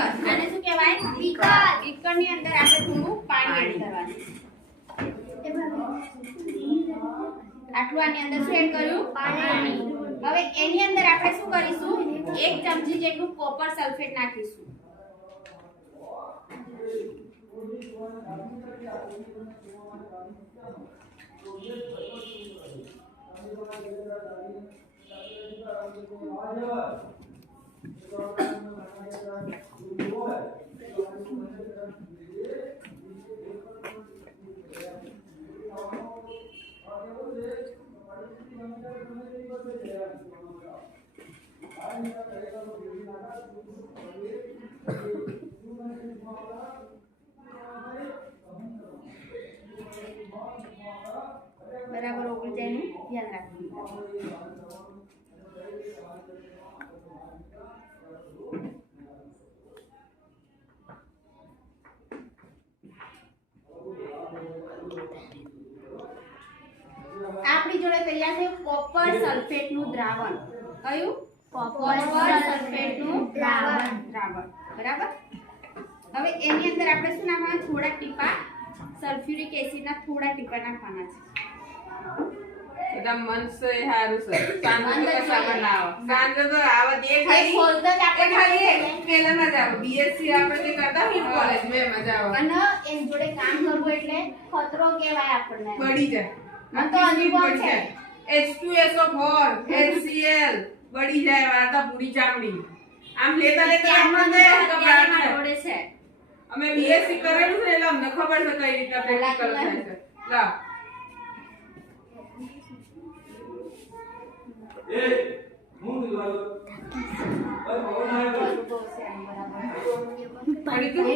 આને શું કહેવાય? બીકર. બીકરની અંદર આપણે થોડું પાણી એડ કરવાનું. આટલું આની અંદર શું એડ કર્યું? પાણી. હવે એની અંદર આપણે શું કરીશું? 1 ચમચી જેટલું કોપર સલ્ફેટ નાખીશું. બરાબર ઓગળી જાય નું ધ્યાન રાખવું. આપણી જોડે તૈયાર છે કોપર સલ્ફેટ નું દ્રાવણ. કયું? કોપર સલ્ફેટ નું દ્રાવણ. બરાબર. હવે એની અંદર આપણે શું નાખવાનું? થોડા ટીપા સલ્ફ્યુરિક એસિડ ના થોડા ટીપા નાખવાના છે. એકદમ મન સે હારું છે. સાંજે તો સાબન લાવો. સાંજે તો આવા દે ખાલી ખોલતો જ આપણે ખાલી પેલા ના જાવ. બીએસસી આપણે તે કરતા હોય કોલેજ મે મજા આવે. અને એન જોડે કામ કરવું એટલે ખતરો કહેવાય આપણને. બળી જાય. મને તો અનુભવ છે. H2SO4 HCl બળી જાય વાળતા પૂરી ચામડી. આમ લેતા લેતા આપણને કપડામાં કપડાં જોડે છે. અમે બીએસસી કરેલું છે એટલે અમને ખબર છે કઈ રીતે પ્રેક્ટિકલ થાય છે. લા એ હું દિવાલો બસ હવે ના બરાબર. પડી ગયું.